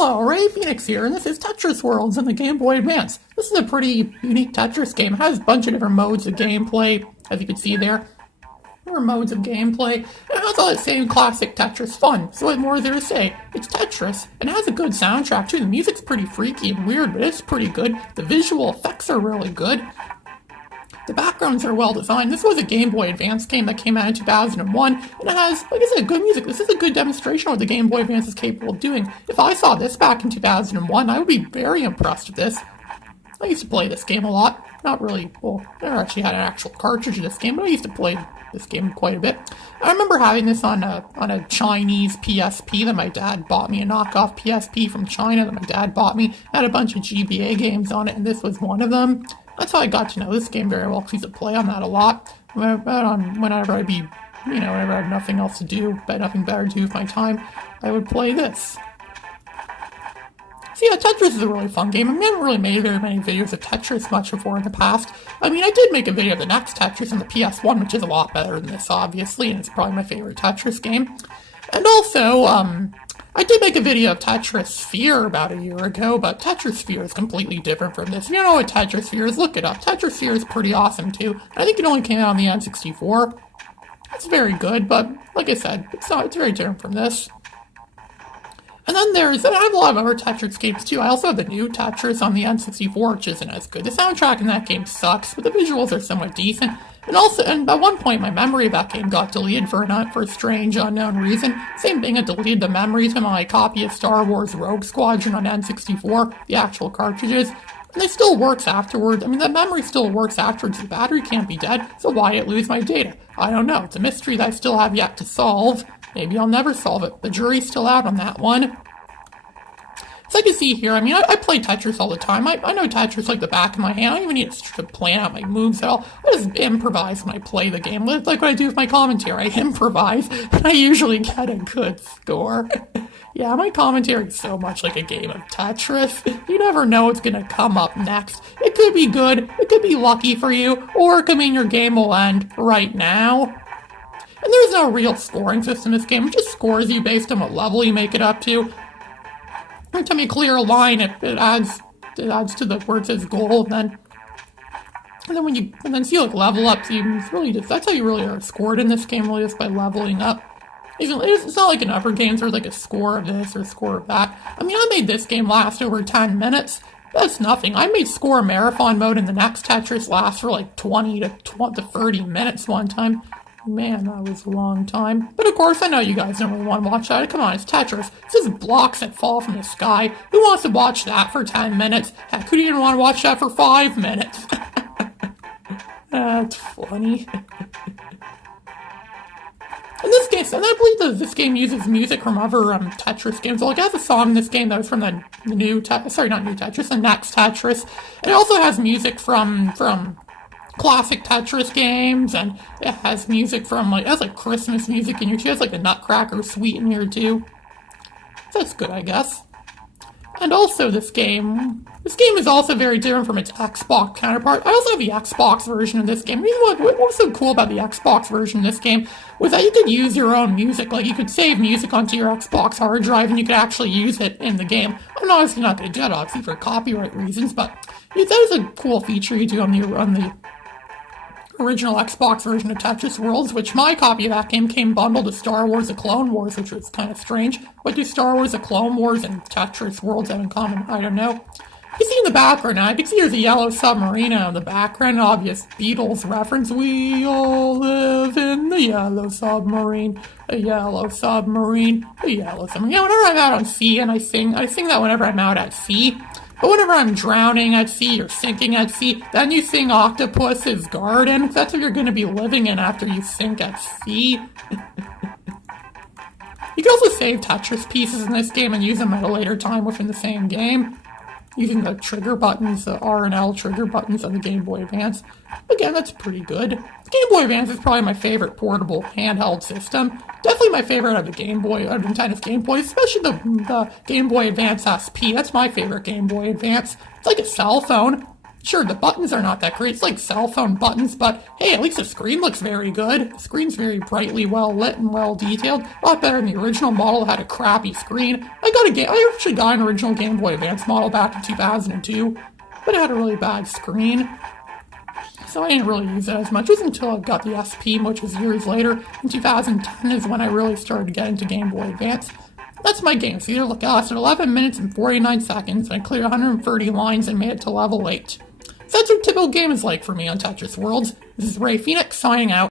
Hello, Ray Phoenix here, and this is Tetris Worlds on the Game Boy Advance. This is a pretty unique Tetris game. It has a bunch of different modes of gameplay, as you can see there. Different modes of gameplay, and it has all that same classic Tetris fun. So what more is there to say? It's Tetris, and it has a good soundtrack too. The music's pretty freaky and weird, but it's pretty good. The visual effects are really good. The backgrounds are well designed. This was a Game Boy Advance game that came out in 2001, and it has, like I said, good music. This is a good demonstration of what the Game Boy Advance is capable of doing. If I saw this back in 2001, I would be very impressed with this. I used to play this game a lot. Not really, well, I never actually had an actual cartridge of this game, but I used to play this game quite a bit. I remember having this on a Chinese PSP that my dad bought me, a knockoff PSP from China that my dad bought me. It had a bunch of GBA games on it, and this was one of them. That's how I got to know this game very well, because I used to play on that a lot. Whenever I'd be, whenever I had nothing else to do, but nothing better to do with my time, I would play this. So yeah, Tetris is a really fun game. I haven't really made very many videos of Tetris much before in the past. I did make a video of the Next Tetris on the PS1, which is a lot better than this, obviously, and it's probably my favorite Tetris game. And also, I did make a video of Tetrisphere about a year ago, but Tetrisphere is completely different from this. If you don't know what Tetrisphere is, look it up. Tetrisphere is pretty awesome too. I think it only came out on the N64. It's very good, but like I said, it's very different from this. And then I have a lot of other Tetris games too. I also have the new Tetris on the N64, which isn't as good. The soundtrack in that game sucks, but the visuals are somewhat decent. And at one point, my memory of that game got deleted for a strange, unknown reason. Same thing, it deleted the memory to my copy of Star Wars Rogue Squadron on N64, the actual cartridges. And it still works afterwards. The memory still works afterwards. The battery can't be dead, so why did it lose my data? I don't know. It's a mystery that I still have yet to solve. Maybe I'll never solve it. The jury's still out on that one. So I can see here, I play Tetris all the time. I know Tetris like the back of my hand. I don't even need to plan out my moves at all. I just improvise when I play the game. Like what I do with my commentary. I improvise, and I usually get a good score. Yeah, my commentary is so much like a game of Tetris. You never know what's going to come up next. It could be good, it could be lucky for you, or it could mean your game will end right now. And there's no real scoring system in this game. It just scores you based on what level you make it up to. Every time you clear a line, it adds to the where it says goal, and then see like level up. So it's really that's how you really are scored in this game, really, just by leveling up. It's not like in other games where there's like a score of this or a score of that. I made this game last over 10 minutes. That's nothing. I made score marathon mode in the Next Tetris last for like 20 to 30 minutes one time. Man, that was a long time. But of course, I know you guys don't really want to watch that. Come on, it's Tetris. It's just blocks that fall from the sky. Who wants to watch that for 10 minutes? Heck, who even want to watch that for 5 minutes? That's funny. In this case, and I believe that this game uses music from other Tetris games. Like, it has a song in this game that was from the the Next Tetris. It also has music from classic Tetris games, and it has music from, it has Christmas music in here too. It has the Nutcracker Suite in here too. So that's good, I guess. And also this game is also very different from its Xbox counterpart. I also have the Xbox version of this game. What was so cool about the Xbox version of this game was that you could use your own music. Like, you could save music onto your Xbox hard drive, and you could actually use it in the game. I'm obviously not going to do that, obviously, for copyright reasons, but that was a cool feature you do on the original Xbox version of Tetris Worlds, which my copy of that game came bundled with Star Wars: The Clone Wars, which was kind of strange. What do Star Wars: The Clone Wars and Tetris Worlds have in common? I don't know. You see in the background now, I can see there's a yellow submarine in the background, obvious Beatles reference. We all live in the yellow submarine, the yellow submarine, the yellow submarine. Yeah, whenever I'm out on sea, and I sing that whenever I'm out at sea. But whenever I'm drowning at sea or sinking at sea, then you sing Octopus's Garden. That's what you're going to be living in after you sink at sea. You can also save Tetris pieces in this game and use them at a later time within the same game, using the trigger buttons, the R and L trigger buttons on the Game Boy Advance. Again, that's pretty good. The Game Boy Advance is probably my favorite portable handheld system. Definitely my favorite of the Nintendo's Game Boy, especially the Game Boy Advance SP. That's my favorite Game Boy Advance. It's like a cell phone. Sure, the buttons are not that great. It's like cell phone buttons, but hey, at least the screen looks very good. The screen's very brightly well lit and well detailed. A lot better than the original model that had a crappy screen. I actually got an original Game Boy Advance model back in 2002, but it had a really bad screen. So I didn't really use it as much. It was until I got the SP, which was years later. In 2010 is when I really started to get into Game Boy Advance. That's my game. So look, I lasted 11 minutes and 49 seconds, and I cleared 130 lines and made it to level 8. So that's what a typical game is like for me on Tetris Worlds. This is Ray Phoenix signing out.